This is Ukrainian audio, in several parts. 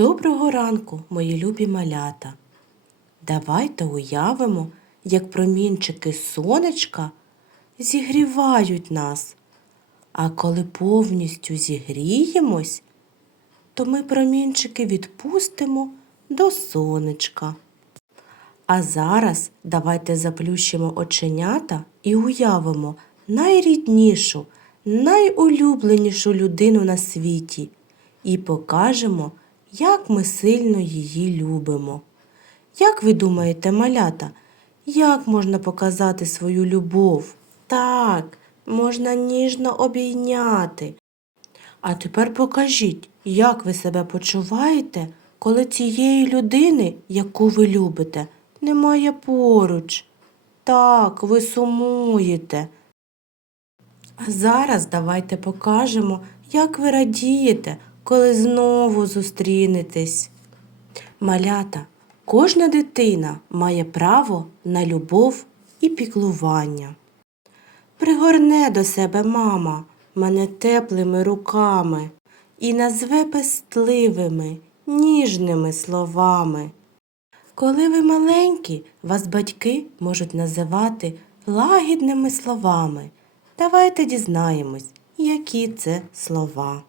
Доброго ранку, мої любі малята. Давайте уявимо, як промінчики сонечка зігрівають нас. А коли повністю зігріємось, то ми промінчики відпустимо до сонечка. А зараз давайте заплющимо оченята і уявимо найріднішу, найулюбленішу людину на світі і покажемо, як ми сильно її любимо. Як ви думаєте, малята, як можна показати свою любов? Так, можна ніжно обійняти. А тепер покажіть, як ви себе почуваєте, коли цієї людини, яку ви любите, немає поруч. Так, ви сумуєте. А зараз давайте покажемо, як ви радієте, коли знову зустрінетесь. Малята, кожна дитина має право на любов і піклування. Пригорне до себе мама мене теплими руками і назве пестливими, ніжними словами. Коли ви маленькі, вас батьки можуть називати лагідними словами. Давайте дізнаємось, які це слова.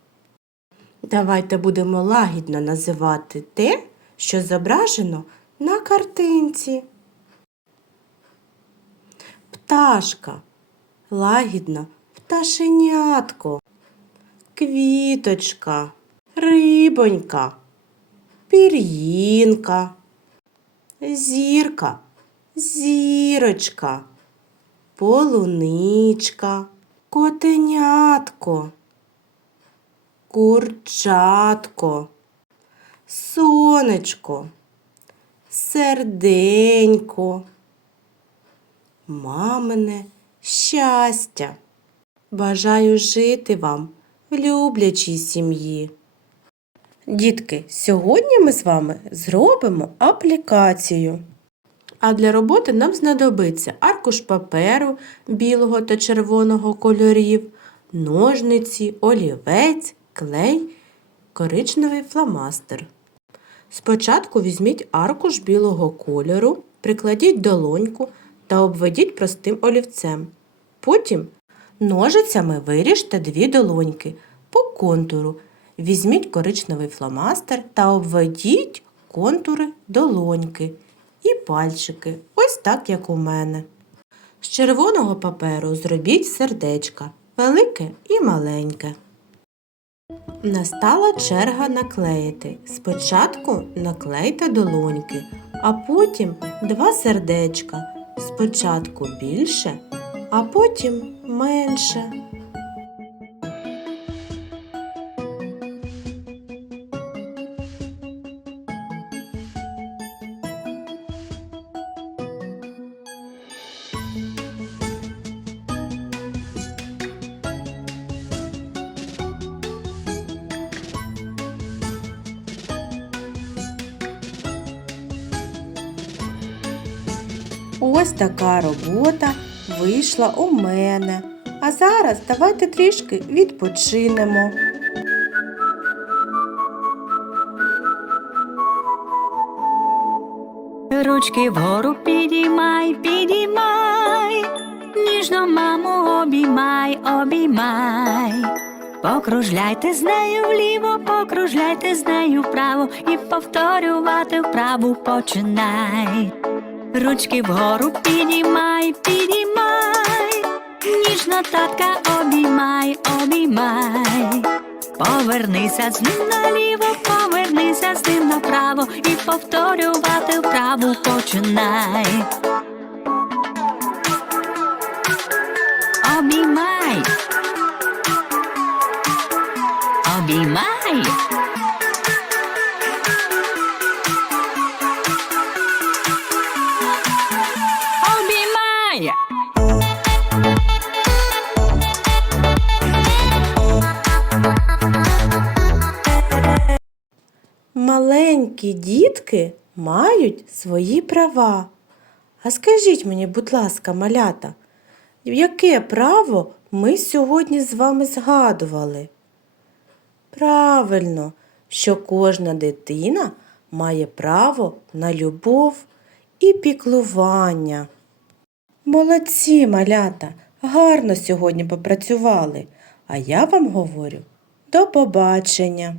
Давайте будемо лагідно називати те, що зображено на картинці. Пташка, лагідно. Пташенятко, квіточка, рибонька, пір'їнка, зірка, зірочка, полуничка, котенятко, курчатко, сонечко, серденько, мамине щастя. Бажаю жити вам в люблячій сім'ї. Дітки, сьогодні ми з вами зробимо аплікацію. А для роботи нам знадобиться аркуш паперу білого та червоного кольорів, ножниці, олівець, клей, коричневий фломастер. Спочатку візьміть аркуш білого кольору, прикладіть долоньку та обведіть простим олівцем. Потім ножицями виріжте дві долоньки по контуру. Візьміть коричневий фломастер та обведіть контури долоньки і пальчики, ось так, як у мене. З червоного паперу зробіть сердечка, велике і маленьке. Настала черга наклеїти. Спочатку наклейте долоньки, а потім два сердечка. Спочатку більше, а потім менше. Ось така робота вийшла у мене. А зараз давайте трішки відпочинемо. Ручки вгору підіймай, підіймай, ніжно маму обіймай, обіймай. Покружляйте з нею вліво, покружляйте з нею вправо і повторювати вправу починай. Ручки вгору підіймай, підіймай, ніжно татка обіймай, обіймай. Повернися з ним наліво, повернися з ним направо і повторювати вправу починай. Обіймай. Обіймай. Обіймай. Маленькі дітки мають свої права. А скажіть мені, будь ласка, малята, яке право ми сьогодні з вами згадували? Правильно, що кожна дитина має право на любов і піклування. Молодці, малята, гарно сьогодні попрацювали, а я вам говорю до побачення.